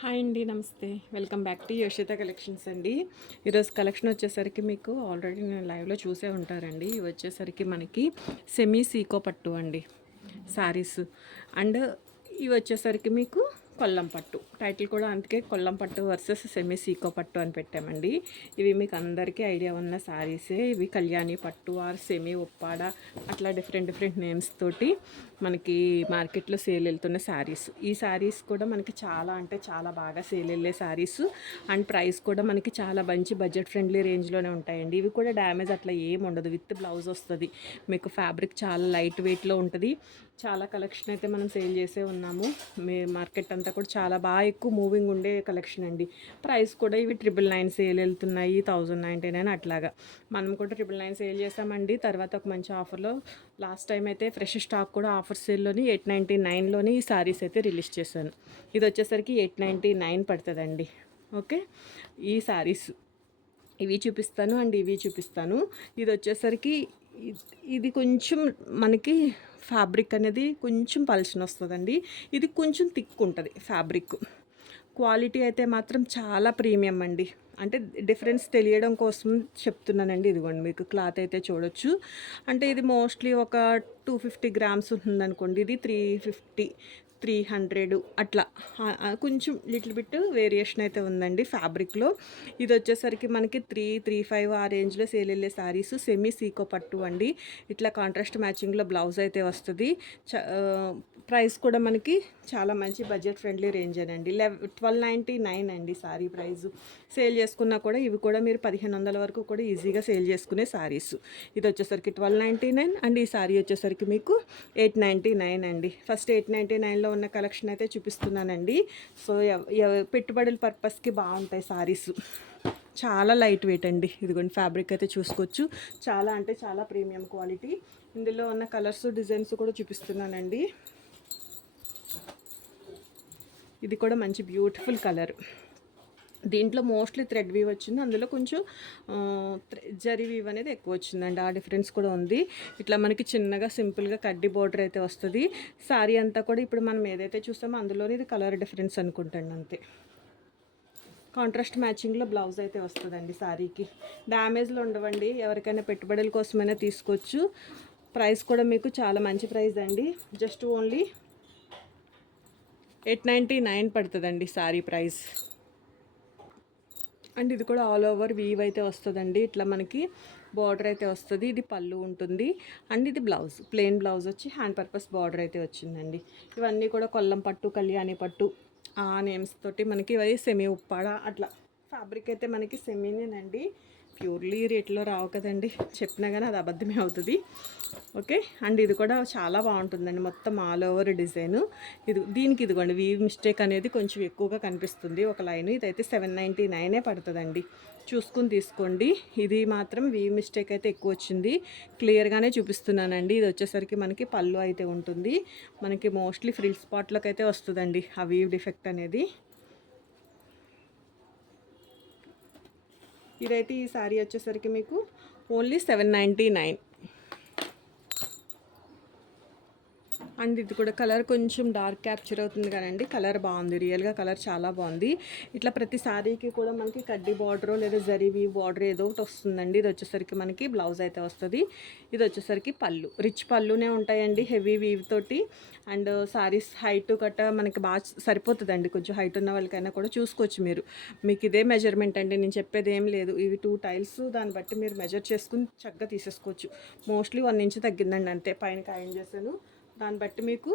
Hi అండి నమస్తే. Welcome back to Yoshitha collections అండి. ఈరోజు కలెక్షన్ వచ్చేసరికి మీకు ఆల్రెడీ నేను లైవ్లో చూసే ఉంటారండి. ఇవి వచ్చేసరికి మనకి సెమీ సీకో పట్టు అండి శారీస్ అండ్ ఇవి వచ్చేసరికి మీకు కొల్లం పట్టు. టైటిల్ కూడా అందుకే కొల్లం పట్టు వర్సెస్ సెమీ సీకో పట్టు అని పెట్టామండి. ఇవి మీకు అందరికీ ఐడియా ఉన్న శారీసే ఇవి కళ్యాణి పట్టు ఆర్ సెమీ ఉప్పాడ అట్లా డిఫరెంట్ డిఫరెంట్ నేమ్స్ తోటి మనకి మార్కెట్లో సేల్ వెళ్తున్న శారీస్ ఈ శారీస్ కూడా మనకి చాలా అంటే చాలా బాగా సేల్ వెళ్ళే శారీస్ అండ్ ప్రైస్ కూడా మనకి చాలా మంచి బడ్జెట్ ఫ్రెండ్లీ రేంజ్లోనే ఉంటాయండి. ఇవి కూడా డ్యామేజ్ అట్లా ఏం ఉండదు. విత్ బ్లౌజ్ వస్తుంది. మీకు ఫ్యాబ్రిక్ చాలా లైట్ వెయిట్లో ఉంటుంది. చాలా కలెక్షన్ అయితే మనం సేల్ చేసే ఉన్నాము. మీ మార్కెట్ అంతా కూడా చాలా బాగా ఎక్కువ మూవింగ్ ఉండే కలెక్షన్ అండి. ప్రైస్ కూడా ఇవి ట్రిపుల్ నైన్ సేల్ వెళ్తున్నాయి థౌజండ్ నైంటీ నైన్ అట్లాగా. మనం కూడా ట్రిపుల్ నైన్ సేల్ చేసామండి. తర్వాత ఒక మంచి ఆఫర్లో లాస్ట్ టైం అయితే ఫ్రెష్ స్టాక్ కూడా ఆఫర్ సేల్లోని ఎయిట్ నైంటీ నైన్లోని ఈ సారీస్ అయితే రిలీజ్ చేశాను. ఇది వచ్చేసరికి ఎయిట్ నైంటీ నైన్ పడుతుందండి. ఓకే? ఈ సారీస్ ఇవి చూపిస్తాను అండ్ ఇవి చూపిస్తాను. ఇది వచ్చేసరికి ఇది కొంచెం మనకి ఫ్యాబ్రిక్ అనేది కొంచెం పల్చన వస్తుందండి ఇది కొంచెం థిక్ ఉంటుంది ఫ్యాబ్రిక్. క్వాలిటీ అయితే మాత్రం చాలా ప్రీమియం అండి. అంటే డిఫరెన్స్ తెలియడం కోసం చెప్తున్నానండి ఇదిగోండి మీకు. క్లాత్ అయితే చూడొచ్చు. అంటే ఇది మోస్ట్లీ ఒక టూ ఫిఫ్టీ గ్రామ్స్ ఉంటుందనుకోండి. ఇది త్రీ ఫిఫ్టీ త్రీ హండ్రెడ్ అట్లా. కొంచెం లిటిల్ బిట్ వేరియేషన్ అయితే ఉందండి ఫ్యాబ్రిక్లో. ఇది వచ్చేసరికి మనకి త్రీ త్రీ ఫైవ్ ఆ రేంజ్లో సేల్ వెళ్ళే శారీస్ సెమీ సీకో పట్టు అండి. ఇట్లా కాంట్రాస్ట్ మ్యాచింగ్లో బ్లౌజ్ అయితే వస్తుంది. చ ప్రైస్ కూడా మనకి చాలా మంచి బడ్జెట్ ఫ్రెండ్లీ రేంజ్ అండి లెవ్ ట్వెల్వ్ నైంటీ నైన్ అండి సారీ ప్రైస్. సేల్ చేసుకున్నా కూడా ఇవి కూడా మీరు పదిహేను వందల వరకు కూడా ఈజీగా సేల్ చేసుకునే శారీస్ ఇది వచ్చేసరికి ట్వెల్వ్ నైంటీ నైన్ అండ్ ఈ సారీ వచ్చేసరికి మీకు ఎయిట్ నైంటీ నైన్ అండి. ఫస్ట్ ఎయిట్ నైంటీ నైన్లో ఉన్న కలెక్షన్ అయితే చూపిస్తున్నానండి. సో ఎవ- పెట్టుబడుల పర్పస్కి బాగుంటాయి సారీస్. చాలా లైట్ వెయిట్ అండి. ఇదిగోండి ఫ్యాబ్రిక్ అయితే చూసుకోవచ్చు. చాలా అంటే చాలా ప్రీమియం క్వాలిటీ. ఇందులో ఉన్న కలర్స్ డిజైన్స్ కూడా చూపిస్తున్నానండి. ఇది కూడా మంచి బ్యూటిఫుల్ కలర్. దీంట్లో మోస్ట్లీ థ్రెడ్ వీవ్ వచ్చింది. అందులో కొంచెం ఆ, జరీ వీవ్ అనేది ఎక్కువ వచ్చిందండి. ఆ డిఫరెన్స్ కూడా ఉంది. ఇట్లా మనకి చిన్నగా సింపుల్గా కడ్డీ బోర్డర్ అయితే వస్తుంది. సారీ అంతా కూడా ఇప్పుడు మనం ఏదైతే చూస్తామో అందులోనే ఇది కలర్ డిఫరెన్స్ అనుకుంటాను అంతే. కాంట్రాస్ట్ మ్యాచింగ్లో బ్లౌజ్ అయితే వస్తుందండి శారీకి డ్యామేజ్లు ఉండవండి. ఎవరికైనా పెట్టుబడుల కోసమైనా తీసుకోవచ్చు. ప్రైస్ కూడా మీకు చాలా మంచి ప్రైస్ అండి. Just only eight ninety nine పడుతుందండి శారీ ప్రైస్. అండ్ ఇది కూడా ఆల్ ఓవర్ వీవ్ అయితే వస్తుందండి. ఇట్లా మనకి బార్డర్ అయితే వస్తుంది. ఇది పళ్ళు ఉంటుంది. అండ్ ఇది బ్లౌజ్. ప్లెయిన్ బ్లౌజ్ వచ్చి హ్యాండ్ పర్పస్ బార్డర్ అయితే వచ్చిందండి. ఇవన్నీ కూడా కొల్లం పట్టు కళ్యాణి పట్టు ఆ నేమ్స్ తోటి మనకి ఇవి సెమీ ఉప్పాడ అట్లా. ఫ్యాబ్రిక్ అయితే మనకి సెమీనేనండి. ప్యూర్లీ రేట్లో రావు కదండి. చెప్పినా కానీ అది అబద్ధమే అవుతుంది. ఓకే? అండ్ ఇది కూడా చాలా బాగుంటుందండి. మొత్తం ఆల్ ఓవర్ డిజైన్. ఇది దీనికి ఇదిగోండి. వీ మిస్టేక్ అనేది కొంచెం ఎక్కువగా కనిపిస్తుంది. ఒక లైన్. ఇదైతే సెవెన్ నైంటీ నైనే పడుతుందండి. చూసుకుని తీసుకోండి. ఇది మాత్రం వీ మిస్టేక్ అయితే ఎక్కువ వచ్చింది. క్లియర్గానే చూపిస్తున్నానండి. ఇది వచ్చేసరికి మనకి పళ్ళు అయితే ఉంటుంది. మనకి మోస్ట్లీ ఫ్రిల్ స్పాట్లోకి అయితే వస్తుందండి. ఆ వీవ్ డిఫెక్ట్ అనేది. ఇదైతే ఈ శారీ వచ్చేసరికి మీకు only seven ninety nine. And ఇది కూడా కలర్ కొంచెం డార్క్ క్యాప్చర్ అవుతుంది కదండి. కలర్ బాగుంది. రియల్గా కలర్ చాలా బాగుంది. ఇట్లా ప్రతి శారీకి కూడా మనకి కడ్డీ బార్డర్ లేదా జరీవి బార్డర్ ఏదో ఒకటి వస్తుందండి. ఇది వచ్చేసరికి మనకి బ్లౌజ్ అయితే వస్తుంది. ఇది వచ్చేసరికి పళ్ళు. రిచ్ పళ్ళునే ఉంటాయండి హెవీ వీవ్ తోటి. అండ్ సారీస్ హైట్ గట్ట మనకి బాగా సరిపోతుందండి. కొంచెం హైట్ ఉన్న వాళ్ళకైనా కూడా చూసుకోవచ్చు మీరు. మీకు ఇదే మెజర్మెంట్ అండి. నేను చెప్పేది ఏం లేదు. ఇవి టూ టైల్స్ దాన్ని బట్టి మీరు మెజర్ చేసుకుని చక్కగా తీసేసుకోవచ్చు. మోస్ట్లీ వన్ ఇంచ్ తగ్గిందండి అంతే. పైన కాయం చేశాను. దాన్ని బట్టి మీకు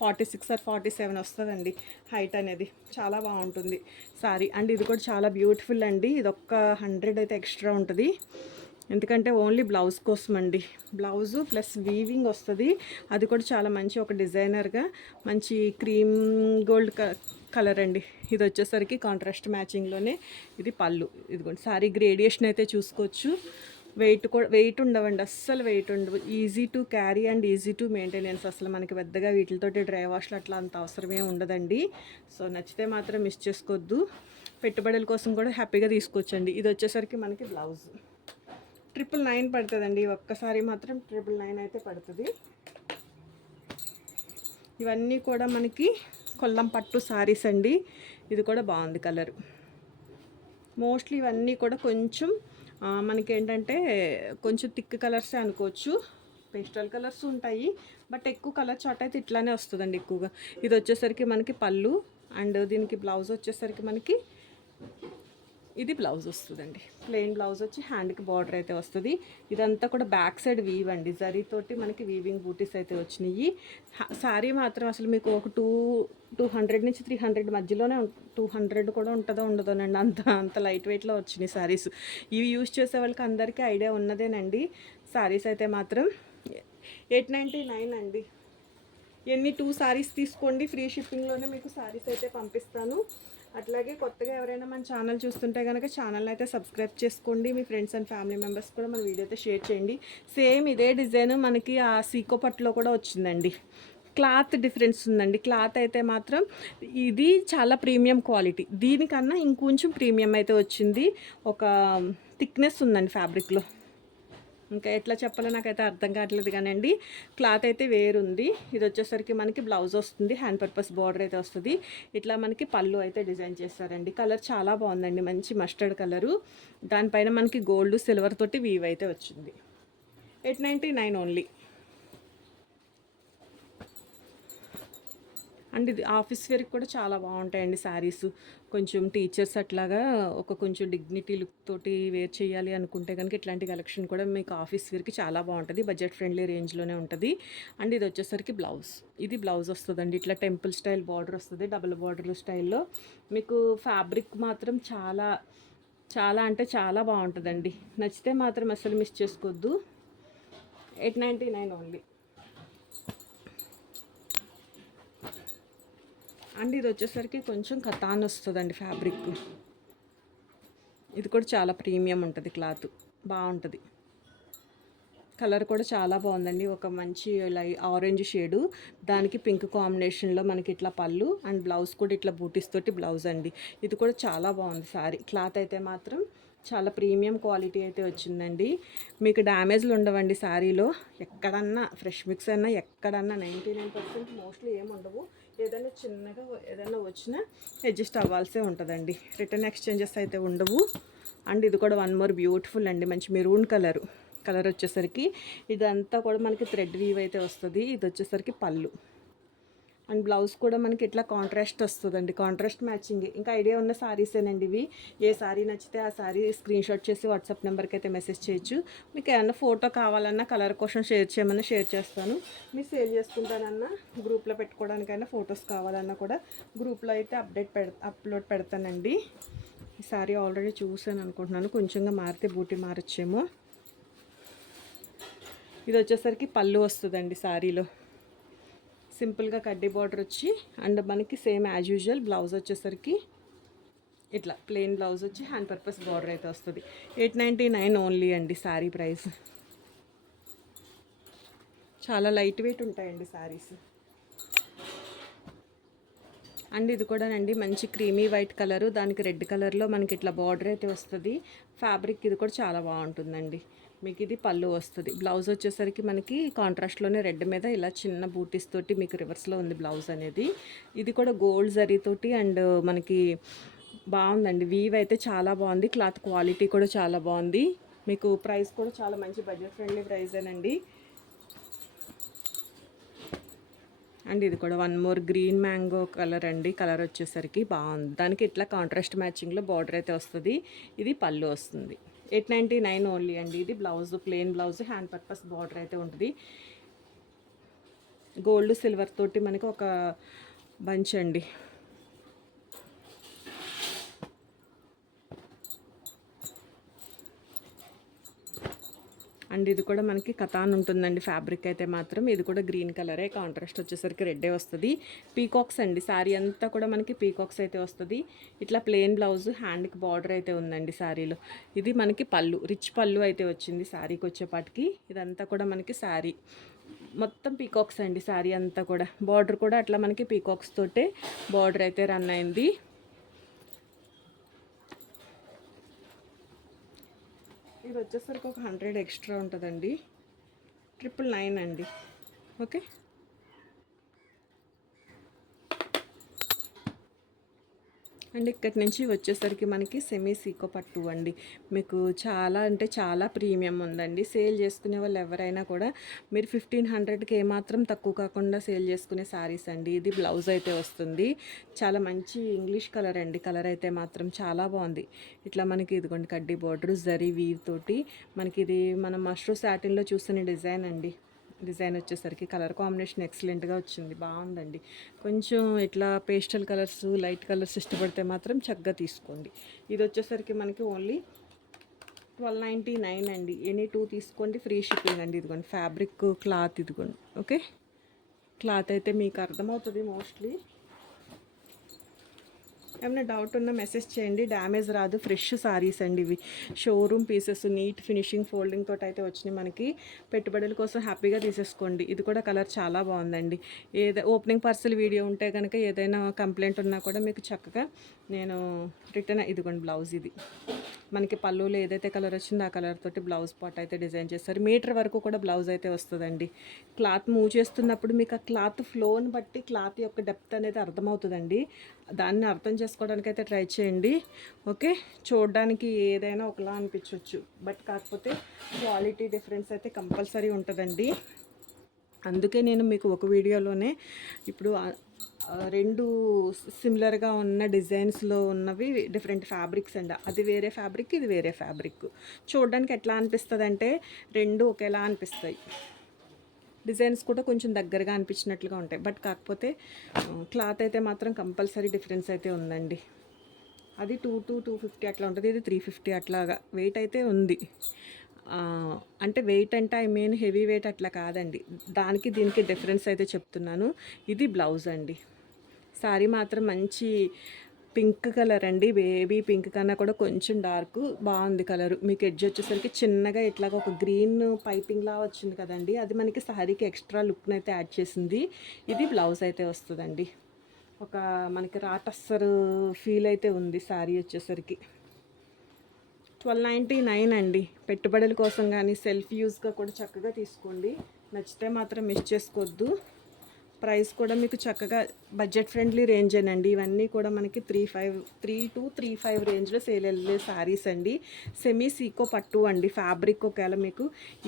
forty six or forty seven వస్తుందండి హైట్ అనేది. చాలా బాగుంటుంది సారీ. అండ్ ఇది కూడా చాలా బ్యూటిఫుల్ అండి. ఇది ఒక్క హండ్రెడ్ అయితే ఎక్స్ట్రా ఉంటుంది. ఎందుకంటే ఓన్లీ బ్లౌజ్ కోసం అండి బ్లౌజు ప్లస్ వీవింగ్ వస్తుంది. అది కూడా చాలా మంచి ఒక డిజైనర్గా మంచి క్రీమ్ గోల్డ్ కలర్ అండి. ఇది వచ్చేసరికి కాంట్రాస్ట్ మ్యాచింగ్లోనే ఇది పళ్ళు. ఇదిగోండి సారీ గ్రేడియేషన్ అయితే చూసుకోవచ్చు. వెయిట్ కూడా వెయిట్ ఉండవండి అస్సలు వెయిట్ ఉండవు. Easy to carry and easy to maintenance అసలు మనకి పెద్దగా వీటితోటి డ్రై వాష్లు అట్లా అంత అవసరమే ఉండదండి. సో నచ్చితే మాత్రం మిస్ చేసుకోవద్దు పెట్టుబడుల కోసం కూడా హ్యాపీగా తీసుకోవచ్చండి. ఇది వచ్చేసరికి మనకి బ్లౌజ్. ట్రిపుల్ నైన్ పడుతుందండి. ఒక్కసారి మాత్రం ట్రిపుల్ నైన్ అయితే పడుతుంది. ఇవన్నీ కూడా మనకి కొల్లం పట్టు సారీస్ అండి. ఇది కూడా బాగుంది కలర్. మోస్ట్లీ ఇవన్నీ కూడా కొంచెం మనకేంటంటే కొంచెం థిక్ కలర్సే అనుకోవచ్చు. పేస్టల్ కలర్స్ ఉంటాయి. బట్ ఎక్కువ కలర్ చాట్ అయితే ఇట్లానే వస్తుందండి ఎక్కువగా. ఇది వచ్చేసరికి మనకి పళ్ళు అండ్ దీనికి బ్లౌజ్ వచ్చేసరికి మనకి ఇది బ్లౌజ్ వస్తుందండి. ప్లెయిన్ బ్లౌజ్ వచ్చి హ్యాండ్కి బార్డర్ అయితే వస్తుంది. ఇదంతా కూడా బ్యాక్ సైడ్ వీవ్ అండి జరీతోటి మనకి వీవింగ్ బూటీస్ అయితే వచ్చినాయి. శారీ మాత్రం అసలు మీకు ఒక టూ టూ హండ్రెడ్ నుంచి త్రీ హండ్రెడ్ మధ్యలోనే టూ హండ్రెడ్ కూడా ఉంటుందో ఉండదోనండి. అంత అంత లైట్ వెయిట్లో వచ్చినాయి శారీస్ ఇవి యూజ్ చేసే వాళ్ళకి అందరికీ ఐడియా ఉన్నదేనండి. శారీస్ అయితే మాత్రం ఎయిట్ నైంటీ నైన్ అండి. ఎన్ని టూ శారీస్ తీసుకోండి. ఫ్రీ షిప్పింగ్లోనే మీకు సారీస్ అయితే పంపిస్తాను. అట్లాగే కొత్తగా ఎవరైనా మన ఛానల్ చూస్తుంటే కనుక ఛానల్ అయితే సబ్స్క్రైబ్ చేసుకోండి. మీ ఫ్రెండ్స్ అండ్ ఫ్యామిలీ మెంబర్స్ కూడా మన వీడియో అయితే షేర్ చేయండి. సేమ్ ఇదే డిజైన్ మనకి ఆ సీకో పట్టులో కూడా వచ్చిందండి. క్లాత్ డిఫరెన్స్ ఉందండి. క్లాత్ అయితే మాత్రం ఇది చాలా ప్రీమియం క్వాలిటీ. దీనికన్నా ఇంకొంచెం ప్రీమియం అయితే వచ్చింది. ఒక థిక్నెస్ ఉందండి ఫ్యాబ్రిక్లో. ఇంకా ఎట్లా చెప్పాలో నాకైతే అర్థం కావట్లేదు కానండి. క్లాత్ అయితే వేరుంది. ఇది వచ్చేసరికి మనకి బ్లౌజ్ వస్తుంది. హ్యాండ్ పర్పస్ బార్డర్ అయితే వస్తుంది. ఇట్లా మనకి పళ్ళు అయితే డిజైన్ చేస్తారండి. కలర్ చాలా బాగుందండి. మంచి మస్టర్డ్ కలరు. దానిపైన మనకి గోల్డ్ సిల్వర్ తోటి వీవ్ అయితే వచ్చింది. Eight ninety nine only. And ఇది ఆఫీస్ వేర్కి కూడా చాలా బాగుంటాయండి శారీస్. కొంచెం టీచర్స్ అట్లాగా ఒక కొంచెం డిగ్నిటీ లుక్ తోటి వేర్ చేయాలి అనుకుంటే కనుక ఇట్లాంటి కలెక్షన్ కూడా మీకు ఆఫీస్ వేర్కి చాలా బాగుంటుంది. బడ్జెట్ ఫ్రెండ్లీ రేంజ్లోనే ఉంటుంది. అండ్ ఇది వచ్చేసరికి బ్లౌజ్ ఇది బ్లౌజ్ వస్తుందండి. ఇట్లా టెంపుల్ స్టైల్ బార్డర్ వస్తుంది. డబుల్ బార్డర్ స్టైల్లో మీకు ఫ్యాబ్రిక్ మాత్రం చాలా చాలా అంటే చాలా బాగుంటుందండి. నచ్చితే మాత్రం అసలు మిస్ చేసుకోవద్దు eight ninety nine only and ఇది వచ్చేసరికి కొంచెం కథాన్ వస్తుందండి ఫ్యాబ్రిక్. ఇది కూడా చాలా ప్రీమియం ఉంటుంది క్లాత్. బాగుంటుంది. కలర్ కూడా చాలా బాగుందండి. ఒక మంచి లై ఆరెంజ్ షేడు. దానికి పింక్ కాంబినేషన్లో మనకి ఇట్లా పళ్ళు అండ్ బ్లౌజ్ కూడా ఇట్లా బూటీస్ తోటి బ్లౌజ్ అండి. ఇది కూడా చాలా బాగుంది సారీ. క్లాత్ అయితే మాత్రం చాలా ప్రీమియం క్వాలిటీ అయితే వచ్చిందండి. మీకు డ్యామేజ్లు ఉండవండి శారీలో ఎక్కడన్నా ఫ్రెష్ మిక్స్ అయినా ఎక్కడన్నా నైంటీ నైన్ పర్సెంట్ మోస్ట్లీ ఏమి ఉండవు. ఏదైనా చిన్నగా ఏదైనా వచ్చినా అడ్జస్ట్ అవ్వాల్సే ఉంటుందండి. రిటర్న్ ఎక్స్చేంజెస్ అయితే ఉండవు. అండ్ ఇది కూడా వన్ మోర్ బ్యూటిఫుల్ అండి. మంచి మెరూన్ కలర్ కలర్ వచ్చేసరికి ఇదంతా కూడా మనకి థ్రెడ్ వీవ్ అయితే వస్తుంది. ఇది వచ్చేసరికి పళ్ళు. అండ్ బ్లౌజ్ కూడా మనకి ఇట్లా కాంట్రాస్ట్ వస్తుందండి. కాంట్రాస్ట్ మ్యాచింగ్ ఇంకా ఐడియా ఉన్న శారీసేనండి ఇవి. ఏ శారీ నచ్చితే ఆ శారీ స్క్రీన్ షాట్ చేసి వాట్సాప్ నెంబర్కి అయితే మెసేజ్ చేయొచ్చు. మీకు ఏమన్నా ఫోటో కావాలన్నా కలర్ కోసం షేర్ చేయమన్నా షేర్ చేస్తాను. మీరు సేల్ చేసుకుంటానన్నా గ్రూప్లో పెట్టుకోవడానికైనా ఫొటోస్ కావాలన్నా కూడా గ్రూప్లో అయితే అప్డేట్ పెడ అప్లోడ్ పెడతానండి. ఈ శారీ ఆల్రెడీ చూసాను అనుకుంటున్నాను. కొంచెంగా మారితే బూటీ మారచ్చేమో. ఇది వచ్చేసరికి పళ్ళు వస్తుందండి శారీలో సింపుల్గా కడ్డీ బార్డర్ వచ్చి అండ్ మనకి సేమ్ యాజ్ యూజువల్ బ్లౌజ్ వచ్చేసరికి ఇట్లా ప్లెయిన్ బ్లౌజ్ వచ్చి హ్యాండ్ పర్పస్ బార్డర్ అయితే వస్తుంది. ఎయిట్ నైంటీ నైన్ ఓన్లీ అండి శారీ ప్రైస్ చాలా లైట్ వెయిట్ ఉంటాయండి శారీస్ అండ్ ఇది కూడా అండి మంచి క్రీమీ వైట్ కలరు దానికి రెడ్ కలర్లో మనకి ఇట్లా బార్డర్ అయితే వస్తుంది. ఫ్యాబ్రిక్ ఇది కూడా చాలా బాగుంటుందండి. మీకు ఇది పళ్ళు వస్తుంది. బ్లౌజ్ వచ్చేసరికి మనకి కాంట్రాస్ట్లోనే రెడ్ మీద ఇలా చిన్న బూటీస్ తోటి మీకు రివర్స్లో ఉంది బ్లౌజ్ అనేది. ఇది కూడా గోల్డ్ జరీతోటి అండ్ మనకి బాగుందండి. వీవ్ అయితే చాలా బాగుంది. క్లాత్ క్వాలిటీ కూడా చాలా బాగుంది. మీకు ప్రైస్ కూడా చాలా మంచి బడ్జెట్ ఫ్రెండ్లీ ప్రైజేనండి అండ్ ఇది కూడా one more green mango colour అండి. కలర్ వచ్చేసరికి బాగుంది. దానికి ఇట్లా కాంట్రాస్ట్ మ్యాచింగ్లో బార్డర్ అయితే వస్తుంది. ఇది పళ్ళు వస్తుంది. ఎయిట్ నైంటీ నైన్ ఓన్లీ అండి. ఇది blouse plain blouse hand purpose border అయితే ఉంటుంది. గోల్డ్ సిల్వర్ తోటి మనకి ఒక బంచ్ అండి. అండ్ ఇది కూడా మనకి కథాన్ ఉంటుందండి ఫ్యాబ్రిక్ అయితే మాత్రం. ఇది కూడా గ్రీన్ కలరే కాంట్రాస్ట్ వచ్చేసరికి రెడ్డే వస్తుంది. పీకాక్స్ అండి శారీ అంతా కూడా మనకి పీకాక్స్ అయితే వస్తుంది. ఇట్లా ప్లెయిన్ బ్లౌజ్ హ్యాండ్కి బార్డర్ అయితే ఉందండి శారీలో. ఇది మనకి పళ్ళు రిచ్ పళ్ళు అయితే వచ్చింది శారీకి వచ్చేపాటికి. ఇదంతా కూడా మనకి శారీ. మొత్తం పీకాక్స్ అండి శారీ అంతా కూడా. బార్డర్ కూడా అట్లా మనకి పీకాక్స్ తోటే బార్డర్ అయితే రన్ అయింది. ఇది వచ్చేసరికి ఒక హండ్రెడ్ ఎక్స్ట్రా ఉంటుందండి. ట్రిపుల్ నైన్ అండి. ఓకే? అండ్ ఇక్కడి నుంచి వచ్చేసరికి మనకి సెమీ సీకో పట్టు అండి. మీకు చాలా అంటే చాలా ప్రీమియం ఉందండి. సేల్ చేసుకునే వాళ్ళు ఎవరైనా కూడా మీరు ఫిఫ్టీన్ హండ్రెడ్కి ఏమాత్రం తక్కువ కాకుండా సేల్ చేసుకునే శారీస్ అండి. ఇది బ్లౌజ్ అయితే వస్తుంది. చాలా మంచి ఇంగ్లీష్ కలర్ అండి. కలర్ అయితే మాత్రం చాలా బాగుంది. ఇట్లా మనకి ఇదిగోండి కడ్డీ బోర్డర్ జరీ వీవ్ తోటి మనకి ఇది మనం మష్రూ సాటిన్లో చూసిన డిజైన్ అండి. డిజైన్ వచ్చేసరికి కలర్ కాంబినేషన్ ఎక్సలెంట్గా వచ్చింది. బాగుందండి. కొంచెం ఇట్లా పేస్టల్ కలర్స్ లైట్ కలర్స్ ఇష్టపడితే మాత్రం చక్కగా తీసుకోండి. ఇది వచ్చేసరికి మనకి ఓన్లీ ట్వెల్వ్ నైంటీ నైన్ అండి. ఎనీ టూ తీసుకోండి ఫ్రీ షిప్పింగ్ అండి. ఇదిగోండి ఫ్యాబ్రిక్ క్లాత్ ఇదిగోండి. ఓకే? క్లాత్ అయితే మీకు అర్థమవుతుంది మోస్ట్లీ. ఏమైనా డౌట్ ఉన్నా మెసేజ్ చేయండి. డ్యామేజ్ రాదు. ఫ్రెష్ సారీస్ అండి ఇవి. Showroom pieces neat finishing folding తోటి అయితే వచ్చినాయి మనకి. పెట్టుబడుల కోసం హ్యాపీగా తీసేసుకోండి. ఇది కూడా కలర్ చాలా బాగుందండి. ఏదో ఓపెనింగ్ పార్సల్ వీడియో ఉంటే కనుక ఏదైనా కంప్లైంట్ ఉన్నా కూడా మీకు చక్కగా నేను రిటర్న్ ఇదిగోండి బ్లౌజ్ ఇది. మనకి పళ్ళులో ఏదైతే కలర్ వచ్చిందో ఆ కలర్ తోటి బ్లౌజ్ పాట్ అయితే డిజైన్ చేస్తారు. మీటర్ వరకు కూడా బ్లౌజ్ అయితే వస్తుందండి. క్లాత్ మూవ్ చేస్తున్నప్పుడు మీకు ఆ క్లాత్ ఫ్లోని బట్టి క్లాత్ యొక్క డెప్త్ అనేది అర్థమవుతుందండి. దాన్ని అర్థం చేసుకోవడానికి అయితే ట్రై చేయండి. ఓకే? చూడడానికి ఏదైనా ఒకలా అనిపించవచ్చు బట్ కాకపోతే క్వాలిటీ డిఫరెన్స్ అయితే కంపల్సరీ ఉంటుందండి. అందుకే నేను మీకు ఒక వీడియోలోనే ఇప్పుడు రెండు సిమిలర్గా ఉన్న డిజైన్స్లో ఉన్నవి డిఫరెంట్ ఫ్యాబ్రిక్స్ అండి. అది వేరే ఫ్యాబ్రిక్ ఇది వేరే ఫ్యాబ్రిక్ చూడడానికి ఎట్లా అనిపిస్తుంది అంటే రెండు ఒకేలా అనిపిస్తాయి. డిజైన్స్ కూడా కొంచెం దగ్గరగా అనిపించినట్లుగా ఉంటాయి. బట్ కాకపోతే క్లాత్ అయితే మాత్రం కంపల్సరీ డిఫరెన్స్ అయితే ఉందండి. అది టూ టూ టూ ఫిఫ్టీ అట్లా ఉంటుంది ఇది త్రీ ఫిఫ్టీ అట్లాగా. వెయిట్ అయితే ఉంది. అంటే వెయిట్ అంటే ఐ మీన్ హెవీ వెయిట్ అట్లా కాదండి. దానికి దీనికి డిఫరెన్స్ అయితే చెప్తున్నాను. ఇది బ్లౌజ్ అండి. సారీ మాత్రం మంచి పింక్ కలర్ అండి. బేబీ పింక్ కన్నా కూడా కొంచెం డార్క్ బాగుంది కలర్ మీకు ఎడ్జ్ వచ్చేసరికి చిన్నగా ఇట్లాగ ఒక గ్రీన్ పైపింగ్ లా వచ్చింది కదండి. అది మనకి సారీకి ఎక్స్ట్రా లుక్ని అయితే యాడ్ చేసింది. ఇది బ్లౌజ్ అయితే వస్తుందండి. ఒక మనకి రాటస్సర్ ఫీల్ అయితే ఉంది సారీ వచ్చేసరికి. ట్వెల్వ్ నైంటీ నైన్ అండి. పెట్టుబడుల కోసం కానీ సెల్ఫ్ యూజ్గా కూడా చక్కగా తీసుకోండి. నచ్చితే మాత్రం మిస్ చేసుకోవద్దు ప్రైస్ కూడా మీకు చక్కగా బడ్జెట్ ఫ్రెండ్లీ రేంజ్ అండి ఇవన్నీ కూడా మనకి three five three to three five రేంజ్లో సేల్ వెళ్ళే శారీస్ అండి. సెమీ సీకో పట్టు అండి. ఫ్యాబ్రిక్ ఒకవేళ మీకు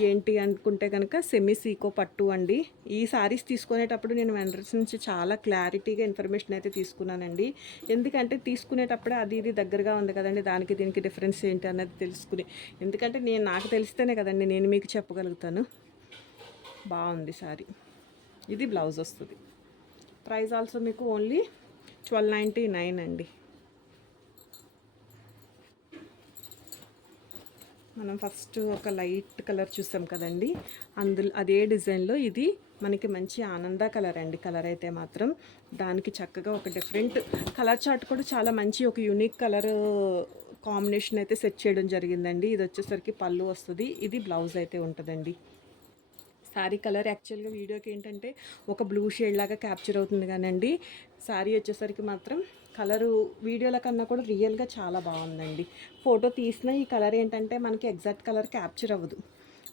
ఏంటి అనుకుంటే కనుక సెమీ సీకో పట్టు అండి. ఈ శారీస్ తీసుకునేటప్పుడు నేను వెండర్స్ నుంచి చాలా క్లారిటీగా ఇన్ఫర్మేషన్ అయితే తీసుకున్నానండి. ఎందుకంటే తీసుకునేటప్పుడే అది ఇది దగ్గరగా ఉంది కదండి. దానికి దీనికి డిఫరెన్స్ ఏంటి అన్నది తెలుసుకుని. ఎందుకంటే నేను నాకు తెలిస్తేనే కదండి నేను మీకు చెప్పగలుగుతాను. బాగుంది సారీ. ఇది బ్లౌజ్ వస్తుంది. ప్రైస్ ఆల్సో మీకు ఓన్లీ ట్వెల్వ్ నైంటీ నైన్ అండి. మనం ఫస్ట్ ఒక లైట్ కలర్ చూసాం కదండి. అందులో అదే డిజైన్లో ఇది మనకి మంచి ఆనంద కలర్ అండి. కలర్ అయితే మాత్రం దానికి చక్కగా ఒక డిఫరెంట్ కలర్ చార్ట్ కూడా చాలా మంచి ఒక యూనిక్ కలర్ కాంబినేషన్ అయితే సెట్ చేయడం జరిగిందండి. ఇది వచ్చేసరికి పళ్ళు వస్తుంది. ఇది బ్లౌజ్ అయితే ఉంటుందండి. శారీ కలర్ యాక్చువల్గా వీడియోకి ఏంటంటే ఒక బ్లూ షేడ్ లాగా క్యాప్చర్ అవుతుంది కానండి. శారీ వచ్చేసరికి మాత్రం కలరు వీడియోల కన్నా కూడా రియల్గా చాలా బాగుందండి. ఫోటో తీసిన ఈ కలర్ ఏంటంటే మనకి ఎగ్జాక్ట్ కలర్ క్యాప్చర్ అవ్వదు.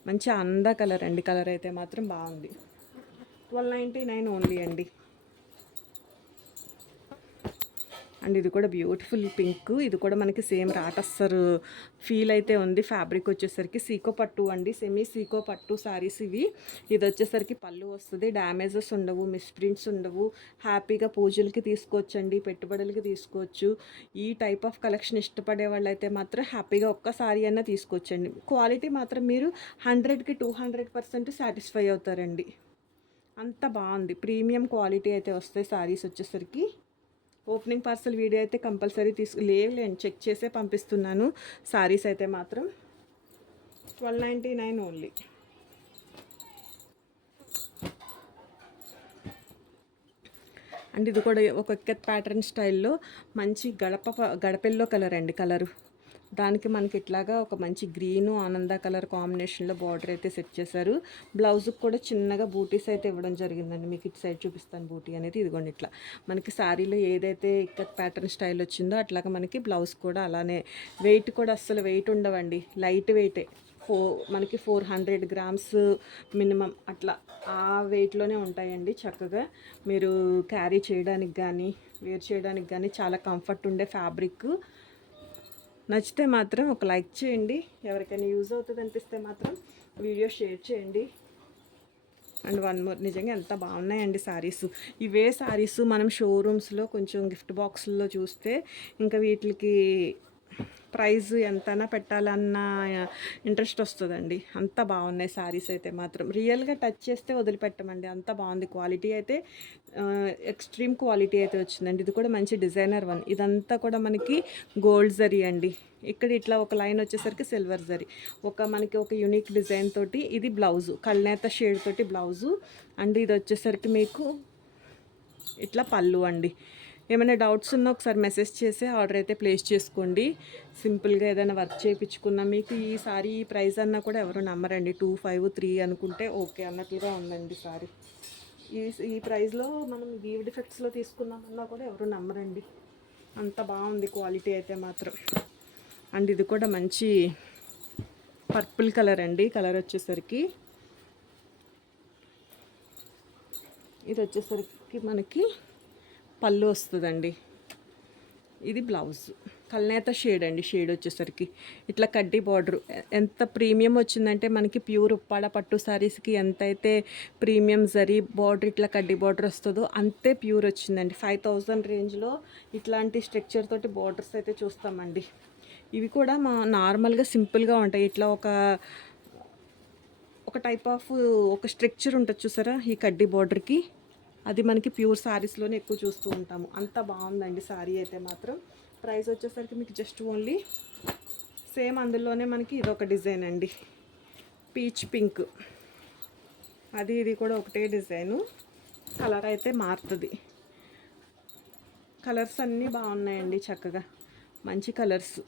మంచి అంద కలర్ అండి. కలర్ అయితే మాత్రం బాగుంది. ట్వెల్వ్ నైంటీ నైన్ ఓన్లీ అండి. అండ్ ఇది కూడా బ్యూటిఫుల్ పింక్. ఇది కూడా మనకి సేమ్ రాటస్సర్ ఫీల్ అయితే ఉంది. ఫ్యాబ్రిక్ వచ్చేసరికి సీకో పట్టు అండి. సెమీ సీకో పట్టు సారీస్ ఇవి. ఇది వచ్చేసరికి పళ్ళు వస్తుంది. డ్యామేజెస్ ఉండవు మిస్ప్రింట్స్ ఉండవు. హ్యాపీగా పూజలకి తీసుకోవచ్చండి పెట్టుబడులకి తీసుకోవచ్చు. ఈ టైప్ ఆఫ్ కలెక్షన్ ఇష్టపడే వాళ్ళు అయితే మాత్రం హ్యాపీగా ఒక్క సారీ అయినా తీసుకోవచ్చండి. క్వాలిటీ మాత్రం మీరు హండ్రెడ్కి టూ హండ్రెడ్ పర్సెంట్ సాటిస్ఫై అవుతారండి. అంత బాగుంది. ప్రీమియం క్వాలిటీ అయితే వస్తాయి సారీస్ వచ్చేసరికి. ఓపెనింగ్ పార్సల్ వీడియో అయితే కంపల్సరీ తీసుకు లేవులేండి చెక్ చేసే పంపిస్తున్నాను. సారీస్ అయితే మాత్రం twelve ninety nine only. And ఇది కూడా ఒక ఇక్కత్ ప్యాటర్న్ స్టైల్లో మంచి గడప గడపెల్లో కలర్ అండి కలరు. దానికి మనకి ఇట్లాగా ఒక మంచి గ్రీను ఆనంద కలర్ కాంబినేషన్లో బార్డర్ అయితే సెట్ చేశారు. బ్లౌజ్కి కూడా చిన్నగా బూటీస్ అయితే ఇవ్వడం జరిగిందండి. మీకు ఇటు సైడ్ చూపిస్తాను బూటీ అనేది. ఇదిగోండి ఇట్లా. మనకి శారీలో ఏదైతే ఇక్కత్ ప్యాటర్న్ స్టైల్ వచ్చిందో అట్లాగా మనకి బ్లౌజ్ కూడా అలానే. వెయిట్ కూడా అస్సలు వెయిట్ ఉండవండి. లైట్ వెయిటే. ఫో మనకి ఫోర్ హండ్రెడ్ గ్రామ్స్ మినిమం అట్లా ఆ వెయిట్లోనే ఉంటాయండి చక్కగా. మీరు క్యారీ చేయడానికి కానీ వేర్ చేయడానికి కానీ చాలా కంఫర్ట్ ఉండే ఫ్యాబ్రిక్ నచ్చితే మాత్రం ఒక లైక్ చేయండి. ఎవరికైనా యూజ్ అవుతుంది అనిపిస్తే మాత్రం వీడియో షేర్ చేయండి. అండ్ వన్ మోర్ నిజంగా ఎంత బాగున్నాయండి శారీస్ ఇవే శారీస్ మనం షోరూమ్స్లో కొంచెం గిఫ్ట్ బాక్స్లో చూస్తే ఇంకా వీటికి ప్రైస్ ఎంతైనా పెట్టాలన్న ఇంట్రెస్ట్ వస్తుందండి. అంత బాగున్నాయి శారీస్ అయితే మాత్రం. రియల్గా టచ్ చేస్తే వదిలిపెట్టమండి. అంత బాగుంది క్వాలిటీ అయితే. ఎక్స్ట్రీమ్ క్వాలిటీ అయితే వచ్చిందండి. ఇది కూడా మంచి డిజైనర్ వన్. ఇదంతా కూడా మనకి గోల్డ్ జరీ అండి. ఇక్కడ ఇట్లా ఒక లైన్ వచ్చేసరికి సిల్వర్ జరీ. ఒక మనకి ఒక యూనిక్ డిజైన్ తోటి ఇది బ్లౌజు. కళ్ళనేత షేడ్ తోటి బ్లౌజు. అండ్ ఇది వచ్చేసరికి మీకు ఇట్లా పళ్ళు అండి. ఏమైనా డౌట్స్ ఉన్నా ఒకసారి మెసేజ్ చేసి ఆర్డర్ అయితే ప్లేస్ చేసుకోండి. సింపుల్గా ఏదైనా వర్క్ చేయించుకున్నా మీకు ఈ సారీ ఈ ప్రైస్ అన్నా కూడా ఎవరు నమ్మరండి. టూ ఫైవ్ త్రీ అనుకుంటే ఓకే అన్నట్లుగా ఉందండి సారీ. ఈ ఈ ప్రైస్లో మనం వీవ్ డిఫెక్ట్స్లో తీసుకున్నామన్నా కూడా ఎవరు నమ్మరండి. అంత బాగుంది క్వాలిటీ అయితే మాత్రం. అండ్ ఇది కూడా మంచి పర్పుల్ కలర్ అండి. కలర్ వచ్చేసరికి ఇది వచ్చేసరికి మనకి పళ్ళు వస్తుందండి. ఇది బ్లౌజ్ కల్నేత షేడ్ అండి షేడ్ వచ్చేసరికి. ఇట్లా కడ్డీ బార్డర్ ఎంత ప్రీమియం వచ్చిందంటే మనకి ప్యూర్ ఉప్పాడ పట్టు శారీస్కి ఎంతైతే ప్రీమియం జరీ బార్డర్ ఇట్లా కడ్డీ బార్డర్ వస్తుందో అంతే ప్యూర్ వచ్చిందండి. ఫైవ్ థౌజండ్ రేంజ్లో ఇట్లాంటి స్ట్రక్చర్ తోటి బార్డర్స్ అయితే చూస్తామండి. ఇవి కూడా మా నార్మల్గా సింపుల్గా ఉంటాయి. ఇట్లా ఒక ఒక టైప్ ఆఫ్ ఒక స్ట్రక్చర్ ఉంటుంది చూసారా? ఈ కడ్డీ బార్డర్కి అది మనకి ప్యూర్ శారీస్లోనే ఎక్కువ చూస్తూ ఉంటాము. అంత బాగుందండి శారీ అయితే మాత్రం. ప్రైస్ వచ్చేసరికి మీకు జస్ట్ ఓన్లీ సేమ్ అందులోనే మనకి ఇదొక డిజైన్ అండి. పీచ్ పింక్ అది ఇది కూడా ఒకటే డిజైను కలర్ అయితే మారుతుంది. కలర్స్ అన్నీ బాగున్నాయండి చక్కగా. మంచి కలర్స్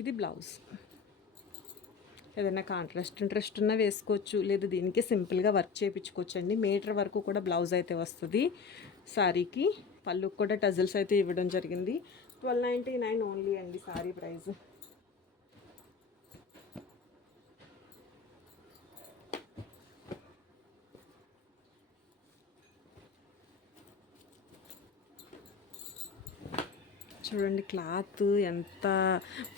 ఇది బ్లౌజ్ ఏదైనా కాంట్రాస్ట్ ఇంట్రెస్ట్ ఉన్నా వేసుకోవచ్చు. లేదు దీనికి సింపుల్గా వర్క్ చేయించుకోవచ్చు అండి మీటర్ వరకు కూడా బ్లౌజ్ అయితే వస్తుంది. శారీకి పళ్ళుకి కూడా టజిల్స్ అయితే ఇవ్వడం జరిగింది. ట్వెల్వ్ నైంటీ నైన్ ఓన్లీ అండి శారీ ప్రైస్. చూడండి క్లాత్ ఎంత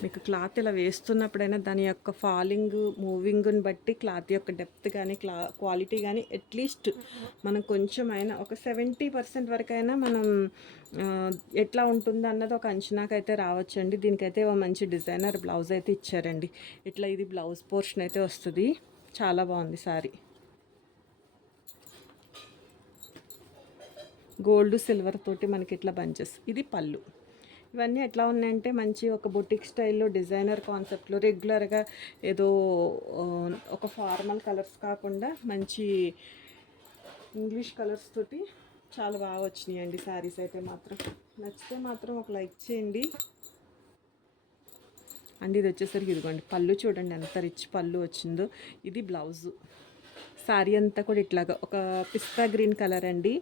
మీకు క్లాత్ ఇలా వేస్తున్నప్పుడైనా దాని యొక్క ఫాలింగ్ మూవింగ్ని బట్టి క్లాత్ యొక్క డెప్త్ కానీ క్లా క్వాలిటీ కానీ అట్లీస్ట్ మనం కొంచెం అయినా ఒక సెవెంటీ పర్సెంట్ వరకైనా మనం ఎట్లా ఉంటుంది అన్నది ఒక అంచనాకైతే రావచ్చండి. దీనికైతే ఒక మంచి డిజైనర్ బ్లౌజ్ అయితే ఇచ్చారండి. ఇట్లా ఇది బ్లౌజ్ పోర్షన్ అయితే వస్తుంది. చాలా బాగుంది సారీ. గోల్డ్ సిల్వర్ తోటి మనకి ఇట్లా బంచెస్. ఇది పళ్ళు. ఇవన్నీ ఎట్లా ఉన్నాయంటే మంచి ఒక బొటిక్ స్టైల్లో డిజైనర్ కాన్సెప్ట్లో రెగ్యులర్గా ఏదో ఒక ఫార్మల్ కలర్స్ కాకుండా మంచి ఇంగ్లీష్ కలర్స్ తోటి చాలా బాగా వచ్చినాయి అండి శారీస్ అయితే మాత్రం. నచ్చితే మాత్రం ఒక లైక్ చేయండి. అండ్ ఇది వచ్చేసరికి ఇదిగోండి పళ్ళు చూడండి ఎంత రిచ్ పళ్ళు వచ్చిందో. ఇది బ్లౌజు. శారీ అంతా కూడా ఇట్లాగా ఒక పిస్తా గ్రీన్ కలర్ అండి.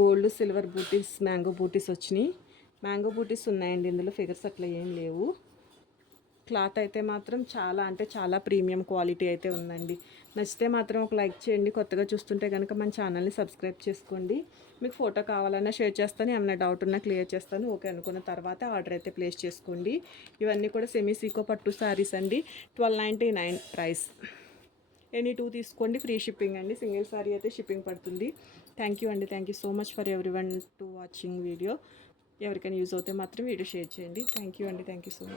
గోల్డ్ సిల్వర్ బూటీస్ మ్యాంగో బూటీస్ వచ్చినాయి. మ్యాంగో బూటీస్ ఉన్నాయండి. ఇందులో ఫిగర్స్ అట్లా ఏం లేవు. క్లాత్ అయితే మాత్రం చాలా అంటే చాలా ప్రీమియం క్వాలిటీ అయితే ఉందండి. నచ్చితే మాత్రం ఒక లైక్ చేయండి. కొత్తగా చూస్తుంటే కనుక మన ఛానల్ని సబ్స్క్రైబ్ చేసుకోండి. మీకు ఫోటో కావాలన్నా షేర్ చేస్తాను. ఏమైనా డౌట్ ఉన్నా క్లియర్ చేస్తాను. ఓకే అనుకున్న తర్వాత ఆర్డర్ అయితే ప్లేస్ చేసుకోండి. ఇవన్నీ కూడా సెమీ సీకో పట్టు శారీస్ అండి. Twelve ninety nine price. Any two తీసుకోండి. ఫ్రీ షిప్పింగ్ అండి. సింగిల్ శారీ అయితే షిప్పింగ్ పడుతుంది. థ్యాంక్ యూ అండి. Thank you so much for everyone to watching video. ఎవరికైనా యూజ్ అవుతే మాత్రం వీడియో షేర్ చేయండి. థ్యాంక్ యూ అండి. Thank you so much